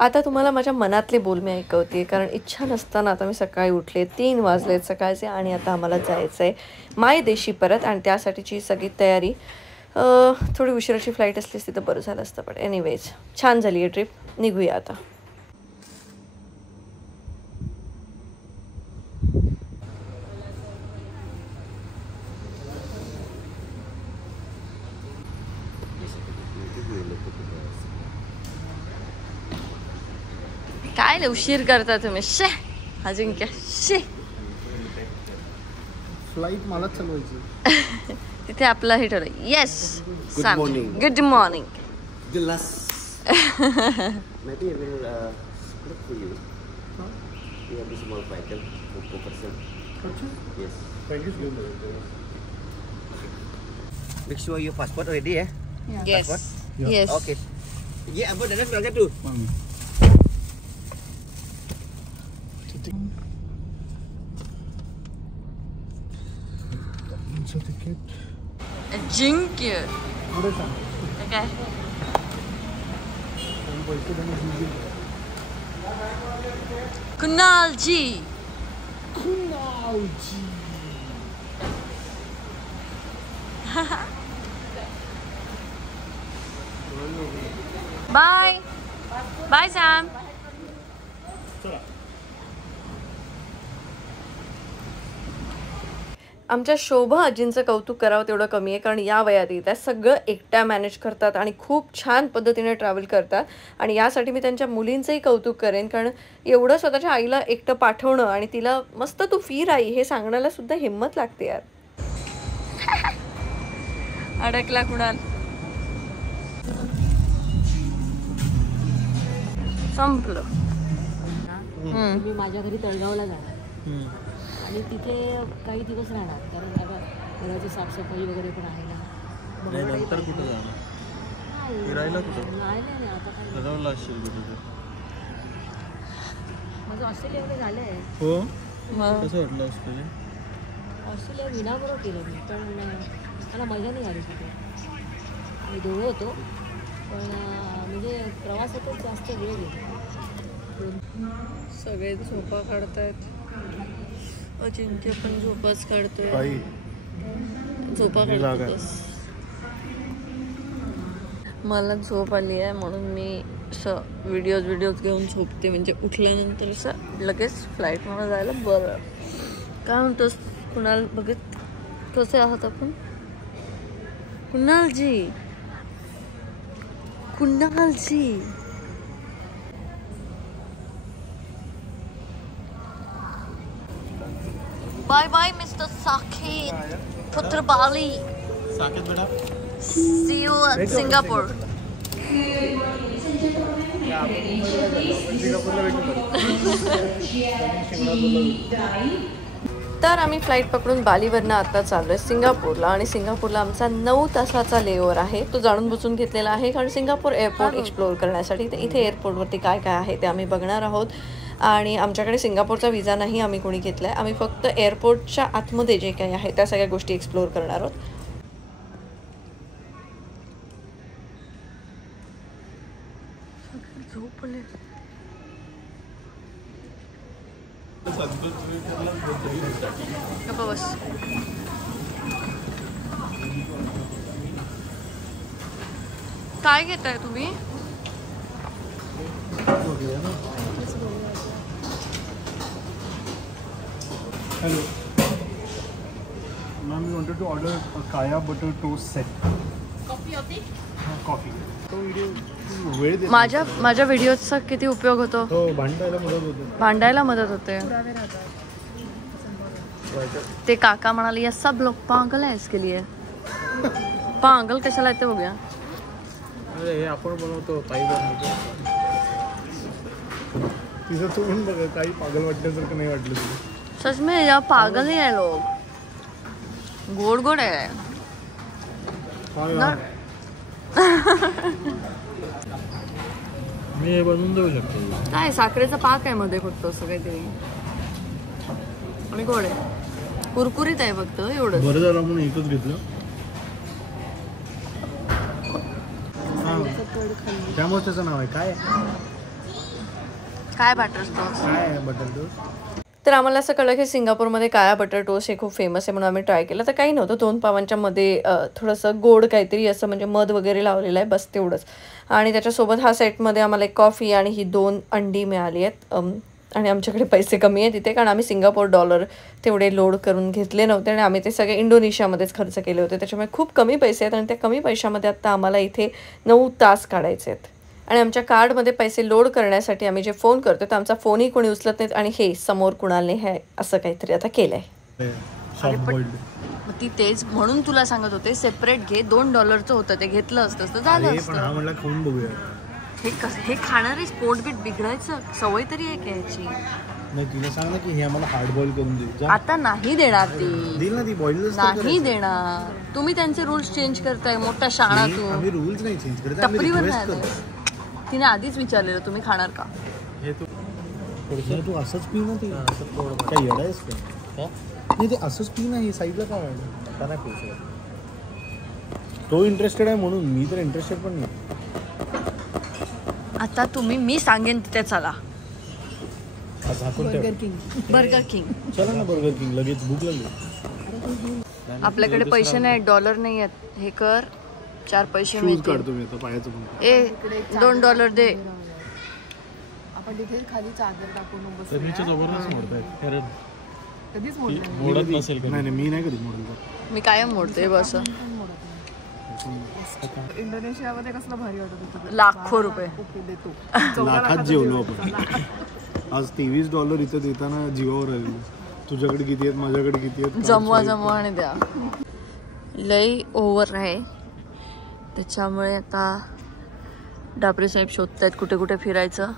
आता तुम्हाला माझ्या मनातले बोल मी ऐकवते, कारण इच्छा नसताना आता मी सकाळी उठले, 3 वाजलेत सकाळचे आणि आता आम्हाला जायचं आहे मायदेशी परत आणि त्यासाठीची सगळी तयारी. थोडी उशिराची फ्लाईट असली असती तर बरं झालं असतं, पण एनिवेज छान झाली आहे ट्रिप. निघूया आता. काय उशीर करता तुम्ही? शे अजिंक्य, शे फ्लाइट मला चालवायची. तिथे आपलं हे ठरलं. Yes, good morning. The last, maybe I will look for you. You have a small vehicle for 4%. Yes. Thank you so much. Make sure your passport ready, eh? Yes. Passport? Yes. Okay. Yeah, Abang dah berangkat tu. Ticket. Ajinkya. पुढे सांग. काय? पैसे देणे. कुणालजी. Bye bye Sam. आमच्या शोभा आजींचं कौतुक करावं तेवढं कमी आहे, कारण या वयात त्या सगळं एकट्या मॅनेज करतात आणि खूप छान पद्धतीने ट्रॅव्हल करतात. आणि यासाठी मी त्यांच्या मुलींचंही कौतुक करेन, कारण एवढं स्वतःच्या आईला एकटं पाठवणं आणि तिला मस्त तू फिर आई हे सांगण्याला सुद्धा हिंमत लागते यार. अडकला कुणाल. संपलं. मी माझ्या घरी तळगावला जाणार आणि तिथे काही दिवस राहणार, कारण घराची साफसफाई वगैरे पण आहे ना. नंतर कुठं जाणार? फिरायला कुठं? नाही आता काय तळगावला असेल कुठं. माझं ऑस्ट्रेलियामध्ये झालं आहे. हो, कसं वाटलं ऑस्ट्रेलिया? ऑस्ट्रेलिया विनाबरोबर केलं मी, पण मला मजा नाही आली तिथे. मी दोघं होतो, पण म्हणजे प्रवासातच जास्त वेळ गेला. सगळे झोपा काढतायत. अजिंक्य पण झोपाच काढतोय. झोपा काढतोस. मला झोप आली आहे म्हणून मी असं व्हिडिओज घेऊन झोपते, म्हणजे उठल्यानंतर असं लगेच फ्लाईटमध्ये जायला बरं. काय म्हणतोस कुणाल? बघत कसे आहात आपण? कुणालजी. बाय बाय मिस्टर साकेत पुत्र बाली. साकेत बेटा. See you at Singapore. तर आम्ही फ्लाईट पकडून बालीवरनं आता चाललोय सिंगापूरला, आणि सिंगापूरला आमचा 9 तासाचा लेओव्हर आहे. तो जाणून बुजून घेतलेला आहे, कारण सिंगापूर एअरपोर्ट एक्सप्लोअर करण्यासाठी. तर इथे एअरपोर्टवरती काय काय आहे ते आम्ही बघणार आहोत. आणि आमच्याकडे सिंगापूरचा विजा नाही आम्ही कोणी घेतला आहे. आम्ही फक्त एअरपोर्टच्या आतमध्ये जे काही आहे त्या सगळ्या गोष्टी एक्सप्लोअर करणार आहोत. बस काय घेताय तुम्ही? Hello. Ma'am, we wanted to order a Kaya butter toast set. Coffee होती? Coffee. तो व्हिडिओ वेळ दे. माझ्या व्हिडिओचा किती उपयोग होतो? हो, भांडायला मदत होते. ते काका म्हणाले ये सब लोग पागल है इसके लिए. पागल कशाला येते हो गया? अरे हे आपण बनवतो, ताई बनवतो. तिचं तोंड बघ, काही पागल वाटल्यासारखं नाही वाटलं तुला? सच में या पागल ही है लोग. गोड गोड आहे ना. मी हे बनवून देऊ शकतो. काय साखरेचा पाक आहे मध्ये फक्त, असं काहीतरी, आणि गोड आहे, कुरकुरीत आहे फक्त एवढं. बरं झालं आपण एकच घेतलं. त्यामुळे त्याचं नाव आहे काय? काय बटर टोस्ट? काय आहे बटर टोस्ट? तर आम्हाला असं कळलं की सिंगापूरमध्ये काया बटर टोस्ट हे खूप फेमस आहे म्हणून आम्ही ट्राय केलं. तर काही नव्हतं, 2 पावांच्या मध्ये थोडंसं गोड काहीतरी असं म्हणजे मध वगैरे लावलेलं आहे, बस तेवढंच. आणि त्याच्यासोबत हा सेटमध्ये आम्हाला एक कॉफी आणि ही 2 अंडी मिळाली आहेत. आणि आमच्याकडे पैसे कमी आहेत तिथे, कारण आम्ही सिंगापूर डॉलर तेवढे लोड करून घेतले नव्हते आणि आम्ही ते सगळे इंडोनेशियामध्येच खर्च केले होते. त्याच्यामुळे खूप कमी पैसे आहेत आणि त्या कमी पैशामध्ये आत्ता आम्हाला इथे 9 तास काढायचे आहेत. आणि आमच्या कार्डमध्ये पैसे लोड करण्यासाठी आम्ही जे फोन करतो तर आमचा फोनही कोणी उचलत नाहीत. आणि हे समोर कुणालने हे असं काहीतरी आता केलंय. मग ती तेच म्हणून तुला सांगत होते, सेपरेट घे. $2 होतं ते, घेतलं असतं तर झालं असतं. म्हणलं खाऊन बघूया. हे खाणारे पोटबीट बिघडायचं सवय तरी आहे घ्यायची. नाही तिला सांग ना की हे आम्हाला हार्ड बॉईल करून दे. आता नाही देणार ती, देईल ना ती, बॉईल नाही देणार. तुम्ही त्यांचे रूल्स चेंज करताय, मोठा शाणा तू. आम्ही रूल्स नाही चेंज करत, टपरीवर नाही. तिने आधीच विचारलेलं तुम्ही खाणार का. हे तू असंच पी ना. ती काय येडायस का? नाही ते असंच पी ना. हे साईडला काय वाटलं नाही पैसे. तो इंटरेस्टेड आहे म्हणून, मी तर इंटरेस्टेड पण नाही. आता मी सांगेन तिथे चला. बर्गर किंग चला ना, बर्गर किंग. लगेच भूक लागली. आपल्याकडे पैसे नाही, डॉलर नाही आहेत. हे कर, 4 पैसे मिळतील. काढतो मी आता पायाचं पण. $2 दे. आपण तिथे खाली चादर टाकून बसू. तर जबरदस्त मोडतायत. कारण कधीच मोडत नसेल. नाही मी नाही कधी मोडलं. मी कायम मोडते बस. इंडोनेशियामध्ये कसलं भारी वाटत होतं. लाखो रुपये देतो. लाखात जेवलो आपण. आज $23 इथं देताना जीवावर आले. तुझ्याकडे किती आहेत, माझ्याकडे किती आहेत, जमवा आणि द्या. लई ओव्हर आहे त्याच्यामुळे आता डाबरे साहेब शोधतायत कुठे कुठे फिरायचं.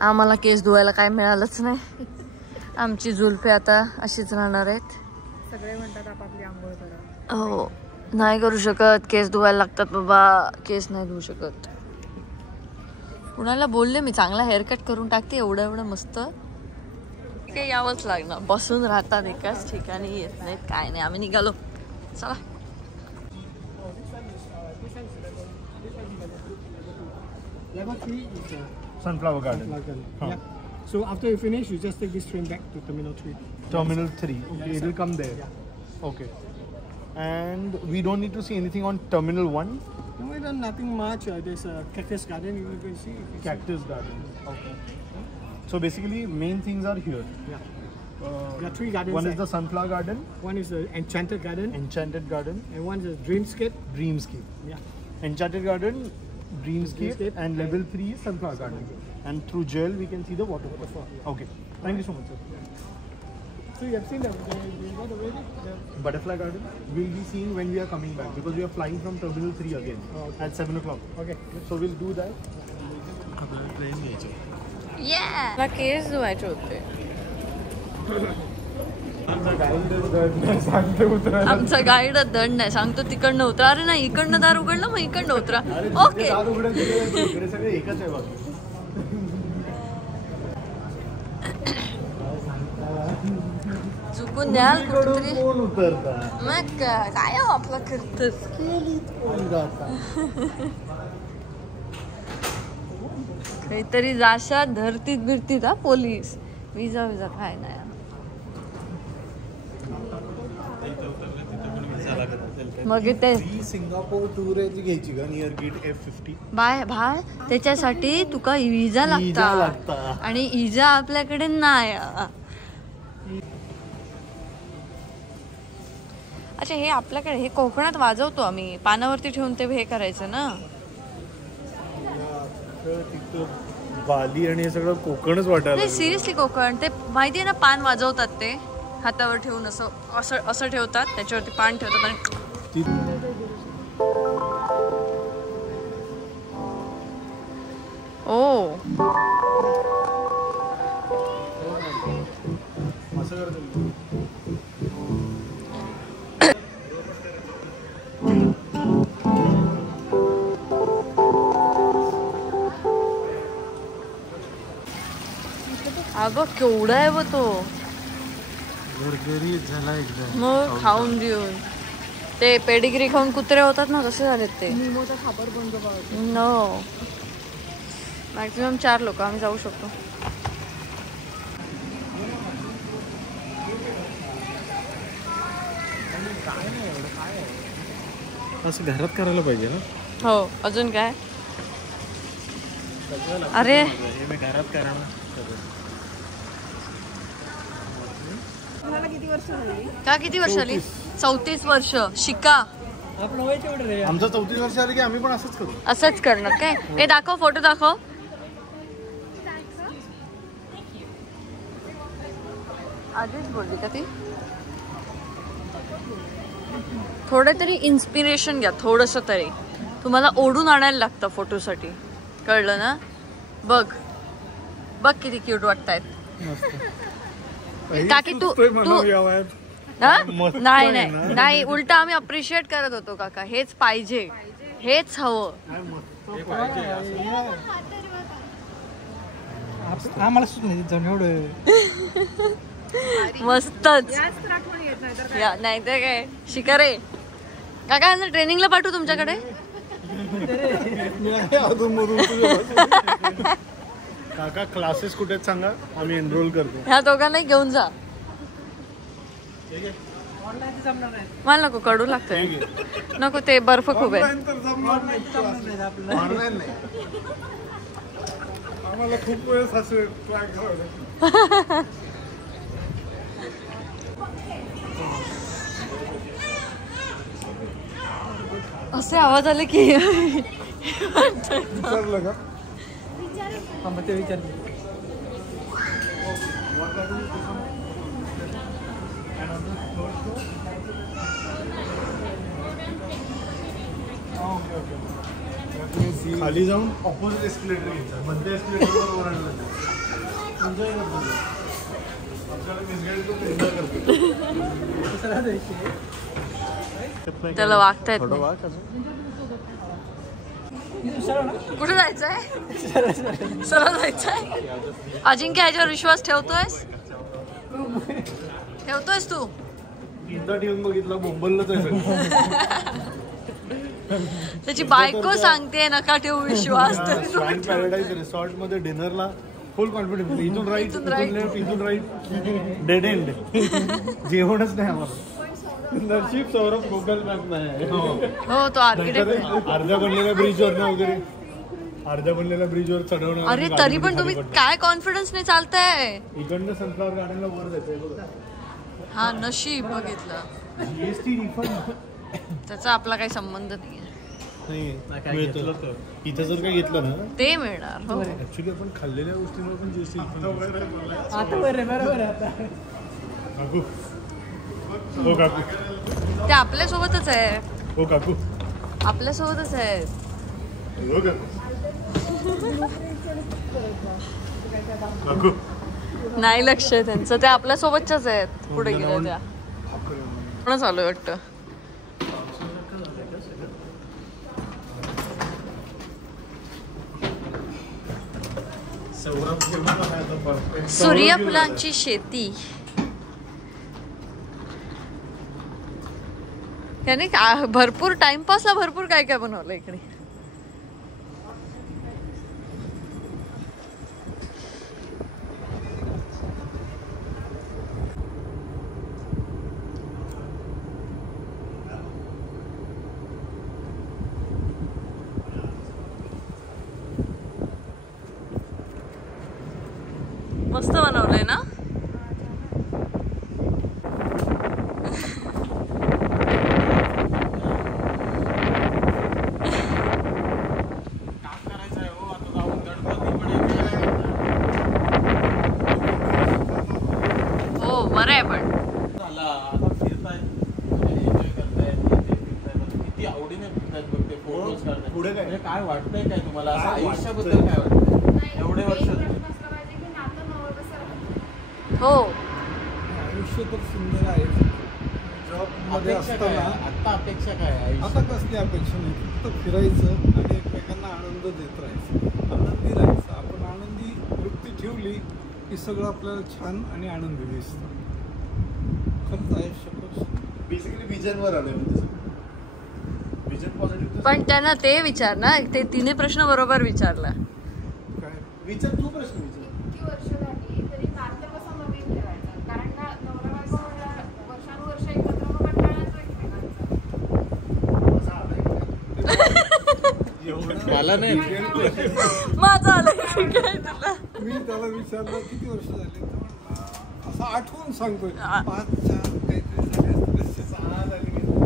आम्हाला केस धुवायला काय मिळालंच नाही. आमची जुल्फे आता अशीच राहणार आहेत. सगळे म्हणतात आपापली आंघोळ करा. हो, नाही करू शकत. केस धुवायला लागतात बाबा, केस नाही धुवू शकत. कुणाला बोलले मी चांगला हेअरकट करून टाकते, एवढं मस्त. काही यावंच लागणार. बसून राहतात एकाच ठिकाणी, येत नाहीत काय नाही. आम्ही निघालो, चला. Sunflower Garden. Yeah. So after you finish, you just take this train back to Terminal 3. Terminal 3. Okay, it will come there. Okay. And we don't need to see anything on Terminal 1? No, we done nothing much. There's a cactus garden you can see. Cactus Garden. Okay. So basically, main things are here. Yeah. There are 3 gardens. One is the Sunflower Garden. One is the Enchanted Garden. Enchanted Garden. And one is Dreamscape. Dreamscape. Yeah. Enchanted Garden, Dreamscape, and level 3 is Sunflower Garden. And through gel we can see the waterfall. Okay. Thank you so much, sir. So you have seen them. They got already. Butterfly Garden we'll be seeing when we are coming back because we are flying from Terminal 3 again at 7 o'clock. Okay. So we'll do that. मला केस धुवायचे होते. आमचा guide दंड नाही सांगतो तिकडनं उतरा. अरे नाही, इकडनं दार उघडलं मग इकडनं उतरा. ओके. सगळे एकच आहे बाकी. चुकून द्याल कुठेतरी. कोण उतरता? मग काय आपला करतच. काहीतरी जाशा धरतीत भिरतीत हा पोलीस. विजा काय नाही. मग ते सिंगापूर टूर आहे ती घ्यायची का नियर गेट F50 भाळ त्याच्यासाठी तुका विजा लागता आणि इजा आपल्याकडे नाही. अच्छा, हे आपल्याकडे हे कोकणात वाजवतो आम्ही, पानावरती ठेवून ते हे करायचं ना. बाली आणि हे सगळं कोकणच वाटायला. सिरियसली कोकण. ते माहितीये ना, पान वाजवतात ते हातावर ठेवून असं ठेवतात, त्याच्यावरती पान ठेवतात आणि ओ अगं केवढा आहे व तो. झाला एकदम. मग खाऊन देऊन ते पेडिग्री खाऊन कुत्रे होतात ना, तसे झालेत ते. नो मॅक्झिमम 4 लोक आम्ही जाऊ शकतो. असं घरात करायला पाहिजे ना. हो अजून काय. अरे मी घरात करणार. का किती वर्ष आली? 34 वर्ष. शिका. आमचं 34 वर्ष आले की आम्ही पण असंच करू. असंच करणार काय. हे दाखव, फोटो दाखव. आधीच बोलली का ती. थोडं तरी इन्स्पिरेशन घ्या, थोडस तरी. तुम्हाला ओढून आणायला लागतं फोटोसाठी, कळलं ना. बघ बघ किती क्यूट वाटतायत. काकी तू नाही नाही नाही, उलट आम्ही अप्रिशिएट करत होतो काका. हेच पाहिजे, हेच हवं. आम्हाला सुद्धा एवढं मस्तच. नाही तर काय. शिकारे काका ट्रेनिंगला पाठवू तुमच्याकडे. काका क्लासेस कुठे आहेत सांगा, आम्ही एनरोल करतो. ह्या दोघांनाही घेऊन जा. मला नको, कडू लागतंय. नको, ते बर्फ खूप आहे. आम्हाला खूप वेळेस असं ट्राय करावं. असे आवाज आले की विचारलं का? ते विचार. खाली जाऊन ऑपोजिट एस्केलेटर घ्यायचा. मध्य एस्केलेटरवर ओरडलं एन्जॉय करतो. त्याला वागतायत. थोडं वाग अजून. कुठे जायचंय? सरळ जायचंय. अजिंक्य ह्याच्यावर विश्वास ठेवतोयस? ठेवतोयस तू? एकदा ठेवून बघितला, बोंबलच आहे सगळं. त्याची बायको सांगते नका ठेवू विश्वास. स्वाइन पॅराडाइज रिसॉर्ट मध्ये डिनरला फुल कॉन्फिडन्स. इथून राईट, इथून राईट, डेड एंड. जेवणच नाही आम्हाला. नशीब सौरभ गुगल मॅप नाही. हो तो आर्किटेक्ट. अर्ध्या बनलेल्या ब्रिजवर ना वगैरे, अर्ध्या बनलेल्या ब्रिजवर चढवणं. अरे तरी पण तुम्ही काय कॉन्फिडन्सने चालताय. इकडनं सनफ्लॉवर गार्डनला वर जायचंय. हा नशीब बघितलं. जीएसटी रिफंड त्याचा आपला काही संबंध नाहीये. इथं जर काय घेतलं ना ते मिळणार. हो ऍक्च्युली आपण खाल्लेल्या गोष्टींवर पण जीएसटी आता बरोबर आता. हो काकू, ते आपल्या सोबतच आहे. हो काकू, आपल्या सोबतच आहेत. हो काकू. नाही लक्ष आहे त्यांचं. ते आपल्या सोबतच्याच आहेत. पुढे गेल्या त्या पण चालू वाटतं. सूर्यफुलांची शेती. त्याने भरपूर टाइमपासला भरपूर काय काय बनवलं इकडे. मस्त बनवलंय ना. हो बरं आहे. पण किती आवडीने फिरतायत बघ ते फोटोज काढतात. पुढे काय काय वाटतंय काय तुम्हाला असं आयुष्याबद्दल काय वाटतं एवढे वर्ष? हो आयुष्य तर सुंदर आहे. जॉबमध्ये असताना आता अपेक्षा काय आहे? आता कसली अपेक्षा नाही, फक्त फिरायचं आणि एकमेकांना आनंद देत राहायचं, आनंदी राहायचं. आपण आनंदी वृत्ती ठेवली की सगळं आपल्याला छान आणि आनंदी दिसतं. खरंच आयुष्य बेसिकली विजनवर आलोय. Vision positive. पण त्यांना ते विचार ना, ते तिने प्रश्न बरोबर विचारला. विचार तू प्रश्न विचार. इतकी वर्ष झाली तरी नातं कसं नवीन ठेवायचं? कारण ना नवरा बायको वर्षानुवर्ष एकत्र मग कंटाळा येतो एकमेकांचा. मला नाही माझं आलं काय तुला. मी त्याला विचारलं किती वर्ष झाले तर म्हणला, असं आठवून सांगतोय 5 4 काहीतरी झाले असतील. 6 झाले काहीतरी.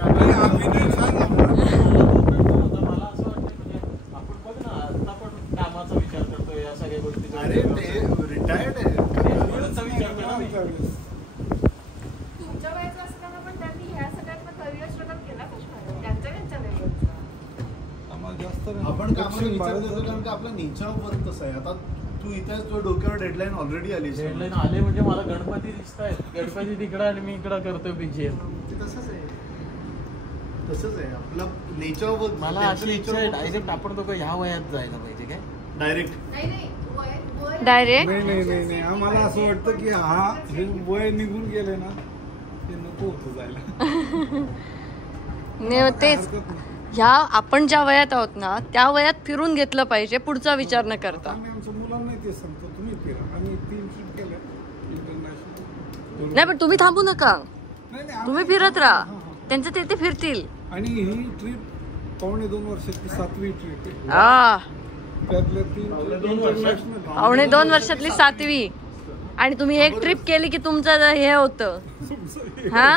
आणि अभिनय छान जमला. मला असं वाटतं म्हणजे आपण बघ ना आता पण कामाचा विचार करतोय या सगळ्या गोष्टीचा. अरे ते रिटायर्ड आहे. एवढंचा विचार केला मी. तुमच्या वयाचं असताना पण त्यांनी ह्या सगळ्यात करिअर स्ट्रगल केला कशा त्यांच्या लेवलचा. आम्हाला जास्त नाही. आपण कामाला दक्षिण विचार भारत करतो कारण का आपलं नेचर ऑफ वर्क तसं आहे. आता तू इथेच तुझ्या डोक्यावर डेडलाईन ऑलरेडी आली. डेडलाईन आले म्हणजे मला गणपती दिसत आहेत. गणपती तिकडं आणि मी इकडं करतोय बीजेएम. ते तसंच आहे. तसंच आहे आपलं नेचर ऑफ वर्क. मला अशी इच्छा आहे डायरेक्ट आपण दोघं ह्या वयात जायला पाहिजे काय. डायरेक्ट नाही वय डायरेक्ट नाही आम्हाला असं वाटतं की हे वय निघून गेले ना ते नको होतं जायला. तेच हरकत नाही. ह्या आपण ज्या वयात आहोत ना त्या वयात फिरून घेतलं पाहिजे पुढचा विचार न करता. आम्ही आमच्या मुलांना ते सांगतो तुम्ही फिरा. आम्ही 3 ट्रिप केल्या इंटरनॅशनल. नाही पण तुम्ही थांबू नका, नाही तुम्ही फिरत राहा, त्यांचे ते फिरतील. आणि ही ट्रिप 2.5 वर्षाची 7वी ट्रिप आहे. त्यातल्या 3 इंटरनॅशनल. 2.5 वर्षातली 7वी आणि तुम्ही एक ट्रिप केली की तुमचं हे होतं हा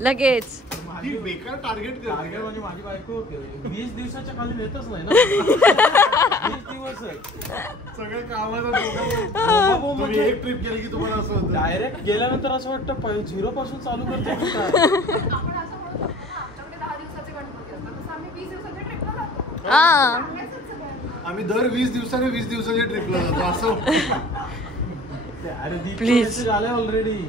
लगेच. ही बेकार टार्गेट टार्गेट करते. म्हणजे माझी बायको 20 दिवसाच्या खाली नेतच नाही ना. 20 दिवस सगळं कामाला तुम्ही एक ट्रिप केली की तुम्हाला असं होतं. डायरेक्ट गेल्यानंतर असं वाटतं 0 पासून चालू करतो की काय. आपण असं म्हणतो ना आमच्याकडे 10 दिवसाचे गणपती असतात तसं आम्ही 20 दिवसाच्या ट्रिपला जातो. हा सांगायचंच सगळ्यांना. आम्ही दर 20 दिवसाने 20 दिवसाच्या ट्रिपला जातो असं. अरे दीप Please. झाले ऑलरेडी.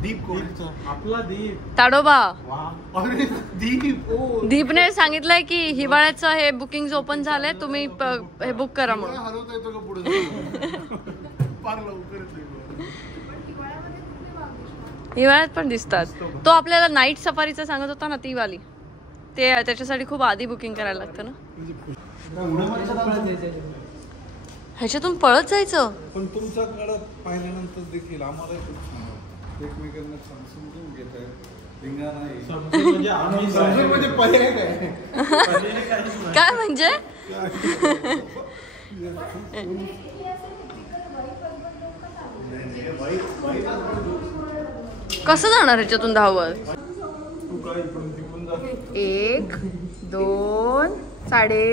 दीप कोणचा? आपला दीप. ताडोबा. वा. अरे दीप. दीपने सांगितलंय की हिवाळ्याचं हे बुकिंग ओपन झालंय, तुम्ही हे बुक करा म्हणून. हलवता येतो का पुढे फार लवकरच आहे. हिवाळ्यात पण दिसतात. तो आपल्याला नाईट सफारीचं सांगत होता ना ती वाली, ते त्याच्यासाठी खूप आधी बुकिंग करायला लागतं ना. ह्याच्यातून पळत जायचं. पण तुमच्या काळात पाहिल्यानंतर देखील आम्हाला खूप छान वाटतं. एकमेकांना छान समजून घेत आहे. धिंगाणा आहे. म्हणजे आम्ही समजून म्हणजे पर्याय काय? काय म्हणजे कसं जाणार ह्याच्यातून धावत. तू काय इकडून तिकडून जा. 1 2 साडे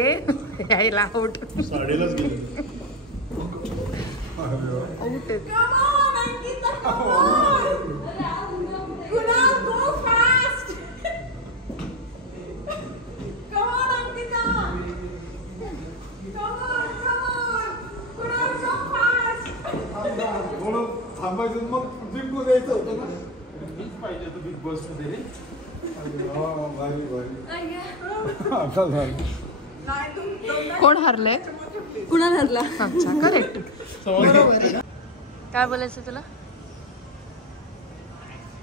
यायला आउट. साडेलाच गेली. म्हणून थांबायचं मग जिंकून द्यायचं होतं ना. मीच पाहिजे होतं बिग बॉस मध्ये. भारी आता झालं. कोण हरले, कुणाला हरला. अच्छा करेक्ट. काय बोलायचं तुला,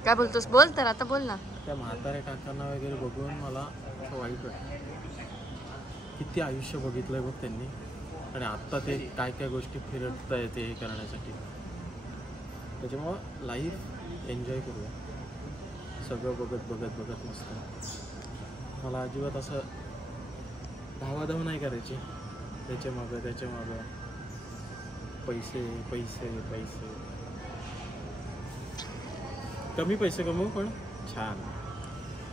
काय बोलतोस, बोल तर आता बोल ना. त्या म्हाताऱ्या काकांना वगैरे बघून मला असं वाईट वाटतं. किती आयुष्य बघितलंय बघ त्यांनी आणि आत्ता ते काय काय गोष्टी फिरत येते हे करण्यासाठी. त्याच्यामुळं लाईफ एन्जॉय करूया. सगळं बघत मस्त. मला अजिबात असं धावाधाव नाही करायची त्याच्या मागं पैसे. कमी पैसे कमवू पण छान.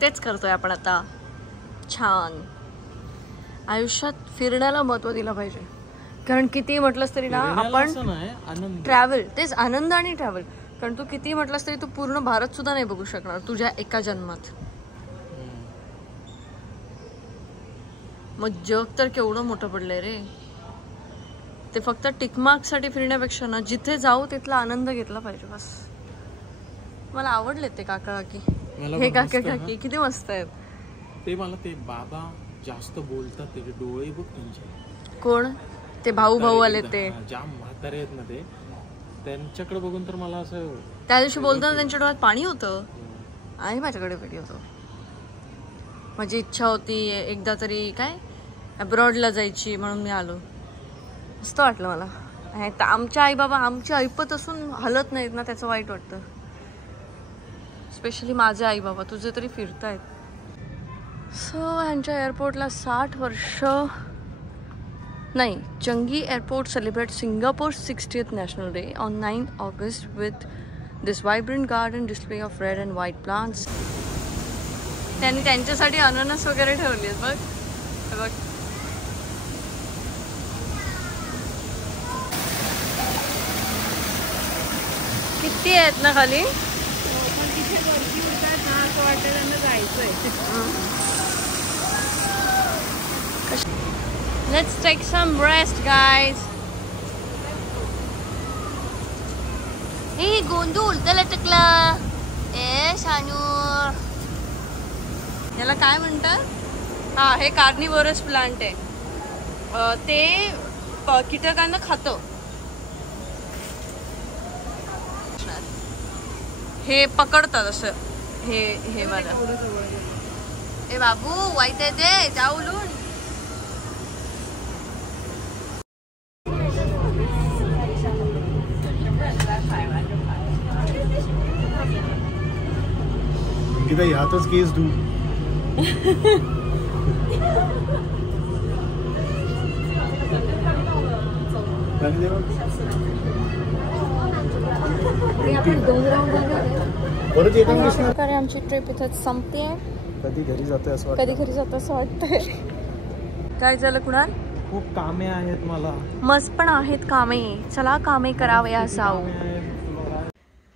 तेच करतोय आपण आता. छान आयुष्यात फिरण्याला महत्व दिलं पाहिजे. कारण किती म्हटलंस तरी ना आपण आनंद ट्रॅव्हल, तेच आनंद आणि ट्रॅव्हल. कारण तू किती म्हटलंस तरी तू पूर्ण भारत सुद्धा नाही बघू शकणार तुझ्या एका जन्मात. मग जग तर केवढं मोठं पडलंय रे. ते फक्त टिकमार्क साठी फिरण्यापेक्षा ना जिथे जाऊ तिथला आनंद घेतला पाहिजे बस. मला आवडले ते काका काकी, हे काका काकी किती मस्त आहेत. ते मला ते बाबा जास्त बोलतात, त्याचे डोळे बघ त्यांचे. कोण ते भाऊ आले ते जाम म्हातारे आहेत ना ते. त्यांच्याकडे बघून तर मला असं त्या दिवशी बोलताना त्यांच्या डोळ्यात पाणी होतं. आहे माझ्याकडे व्हिडिओ तो. माझी इच्छा होती एकदा तरी काय अब्रॉडला जायची म्हणून मी आलो. मस्त वाटलं मला. आमच्या आई बाबा आमची ऐपत असून हलत नाहीत ना, त्याचं वाईट वाटतं. स्पेशली माझे आई बाबा, तुझे तरी फिरतायत. सो ह्यांच्या एअरपोर्टला 60 वर्ष नाही. चंगी airport celebrate Singapore 60th national day on 9 August with this vibrant garden display of red and white plants. त्यांनी त्यांच्यासाठी अननस वगैरे ठेवली आहेत बघ. बघ किती आहेत ना खाली. Let's take some rest, guys. गोंधू उलट लटकला. शानूर याला काय म्हणतात? हा, हे कार्निवोरस प्लांट आहे. ते कीटकांना खातं. हे पकडतात असं. हे मला ए बाबू वाईट आहे ते, जा उलून. ह्यातच केस धू. आमची ट्रिप इथेच संपते. कधी घरी जातोय असं कधी घरी जातो असं वाटतंय. काय झालं कुणाल? खूप कामे आहेत मला. मस्त पण आहेत कामे. चला कामे करावया जाऊ.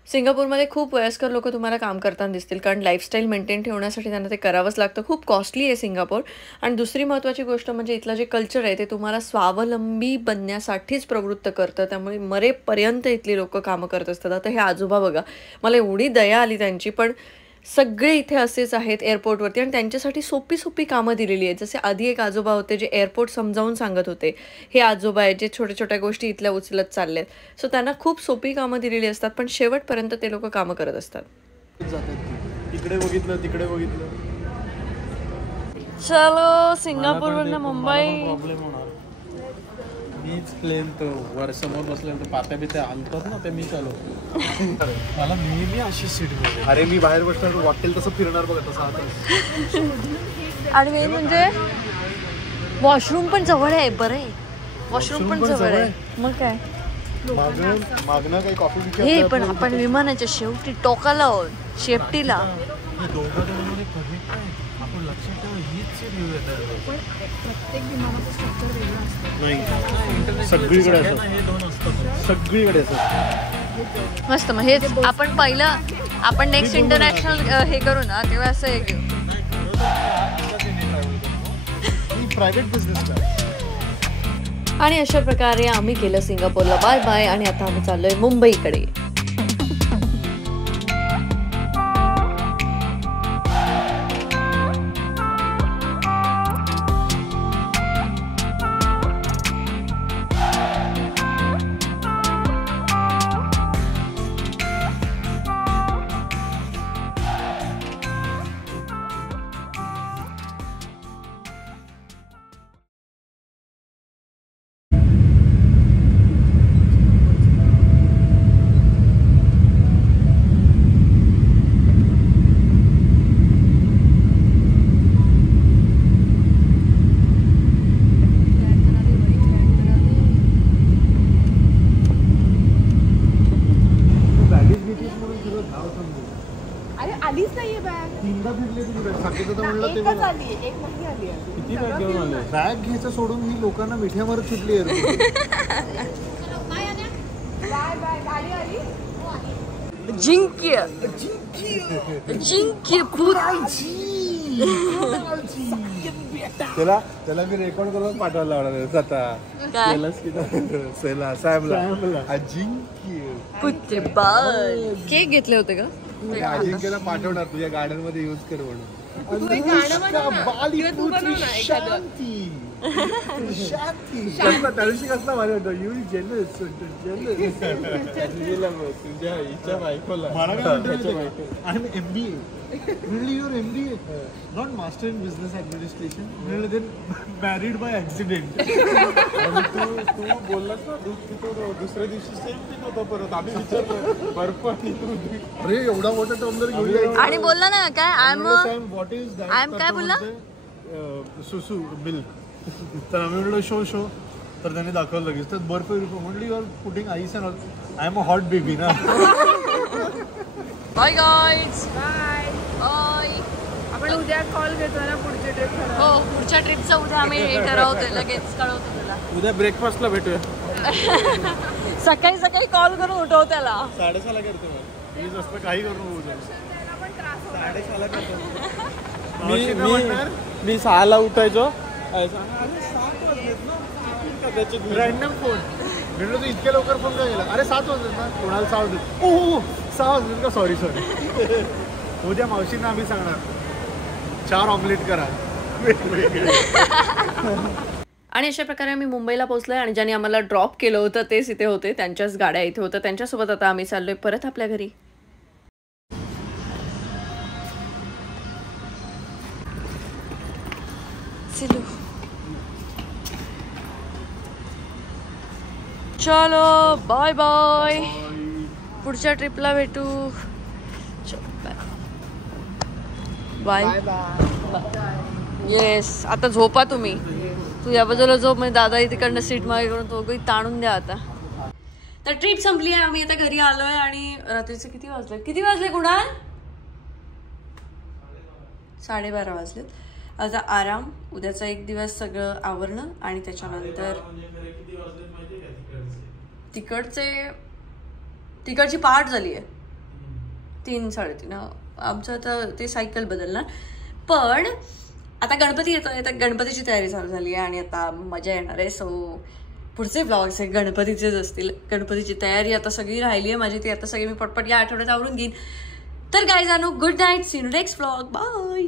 सिंगापूरमध्ये खूप वयस्कर लोक तुम्हाला काम करताना दिसतील, कारण लाईफस्टाईल मेंटेन ठेवण्यासाठी त्यांना ते करावंच लागतं. खूप कॉस्टली आहे सिंगापूर. आणि दुसरी महत्त्वाची गोष्ट म्हणजे इथलं जे कल्चर आहे ते तुम्हाला स्वावलंबी बनण्यासाठीच प्रवृत्त करतं. त्यामुळे मरेपर्यंत इथली लोक कामं करत असतात. आता हे आजोबा बघा, मला एवढी दया आली त्यांची. पण सगळे इथे असेच आहेत एअरपोर्टवरती आणि त्यांच्यासाठी सोपी सोपी कामं दिलेली आहेत. जसे आधी एक आजोबा होते जे एअरपोर्ट समजावून सांगत होते. हे आजोबा आहेत जे छोट्या छोट्या गोष्टी इथल्या उचलत चालल्यात. सो त्यांना खूप सोपी कामं दिलेली असतात, पण शेवटपर्यंत ते लोक कामं करत असतात. इकडे बघितलं तिकडे बघितलं. चलो सिंगापूरवरनं मुंबई. प्रॉब्लेम होणार. मीच प्लेन तो वर समोर बसल्यानंतर पात्या बित्या हलतात ना, ते मी चालवतो. मला नेहमी अशी सीट मिळते. अरे मी बाहेर बसणार, वाटेल तसं फिरणार बघा तसं आता. आणि मेन म्हणजे वॉशरूम पण जवळ आहे. बरं आहे, वॉशरूम पण जवळ आहे. मग काय मागणं काही कॉफी बिफी. हे पण आपण विमानाच्या शेवटी टोकाला आहोत, शेपटीला. दोघांमध्ये कधी काय आपण लक्षात ठेवा, हीच सीट घेऊ येतात. प्रत्येक विमानाचं स्ट्रक्चर वेगळं असतं. सगळीकडे असं. हे दोन असतात. सगळीकडे असं. मस्त. मग हेच आपण पहिलं, आपण नेक्स्ट इंटरनॅशनल हे करू ना, तेव्हा असं हे घेऊ. प्रायव्हेट बिझनेस का. आणि अशा प्रकारे आम्ही केलं सिंगापूरला बाय बाय. आणि आता आम्ही चाललोय मुंबईकडे. अरे आलीच नाहीये बॅग. तीनदा फिरले तुझी सांगितलं म्हणलं ते एकच आली, एक नाही आली. किती बॅग घेऊन आले? बॅग घ्यायचं सोडून ही लोकांना मिठ्या मारत सुटली आहे. बॅग आली आली. जिंक्य जिंक्य त्याला त्याला मी रेकॉर्ड करून पाठवायला लावणार आता. सेला सॅमला अजिंक्य फुटबॉल केक घेतले होते का? अजिंक्यला पाठवणार तुझ्या गार्डन मध्ये यूज कर म्हणून. तू एक गाणं म्हणव ना. किंवा तू बनव ना एखादं. शांती त्या दिवशी कसला भारी होता यू जेलस तुझ्या आईच्या बायकोला मला काय म्हणतो I am MBA really your MBA not master in business administration really then married by accident तू बोललास ना दूध पितो दुसऱ्या दिवशी सेम पित होता परत आम्ही विचारलं बर्फ आणि दूध अरे एवढा मोठा टर्म जर घेऊन आणि बोलला ना काय I am what is that I am काय बोलला सुसू मिल्क तर आम्ही म्हणलो शो तर त्याने दाखवलं लगेच तर बर्फ म्हटलं you are putting ice and I am a hot baby ना बाय गाईज बाय बाय आपण उद्या कॉल घेतो ना पुढची ट्रिप हो पुढच्या ट्रिपचं उद्या आम्ही ठरवतोय लगेच कळवतो तुला उद्या ब्रेकफास्टला भेटूया सकाळी सकाळी कॉल करून उठव त्याला 6:30 ला करतो प्लीज असं काही करू नको पण त्रास होतो. 6:30 ला करतो मी 6 ला उठायचो अरे 7 वाजलेत ना कदाचित रॅन्डम फोन म्हटलं तू इतक्या लवकर फोन का गेला अरे 7 वाजलेत ना कोणाला 6 वाजलेत ओ 6 वाजलेत का सॉरी उद्या मावशींना आम्ही सांगणार 4 ऑमलेट करा वेगवेगळे आणि अशा प्रकारे आम्ही मुंबईला पोहोचलोय आणि ज्यांनी आम्हाला ड्रॉप केलं होतं तेच इथे होते त्यांच्याच गाड्या इथे होत्या त्यांच्यासोबत आता आम्ही चाललोय परत आपल्या घरी चलो बाय बाय पुढच्या ट्रिपला भेटू बाय येस आता झोपा तुम्ही तू या बाजूला झोप म्हणजे दादा तिकडनं सीट मागे करून तो ताणून द्या आता तर ट्रिप संपली आहे आम्ही आता घरी आलोय आणि रात्रीचे किती वाजले कुणाल 12:30 वाजलेत आता आराम उद्याचा एक दिवस सगळं आवरणं आणि त्याच्यानंतर तिकडची पहाट झाली आहे 3-3:30 आमचं आता ते सायकल बदलणार पण आता गणपती येतोय आता गणपतीची तयारी चालू झाली आहे आणि आता मजा येणार आहे सो पुढचे ब्लॉग्स हे गणपतीचेच असतील गणपतीची तयारी आता सगळी राहिली आहे माझी ती आता सगळी मी पटपट या आठवड्यात आवरून घेईन तर गाईज आनो good night see you next blog bye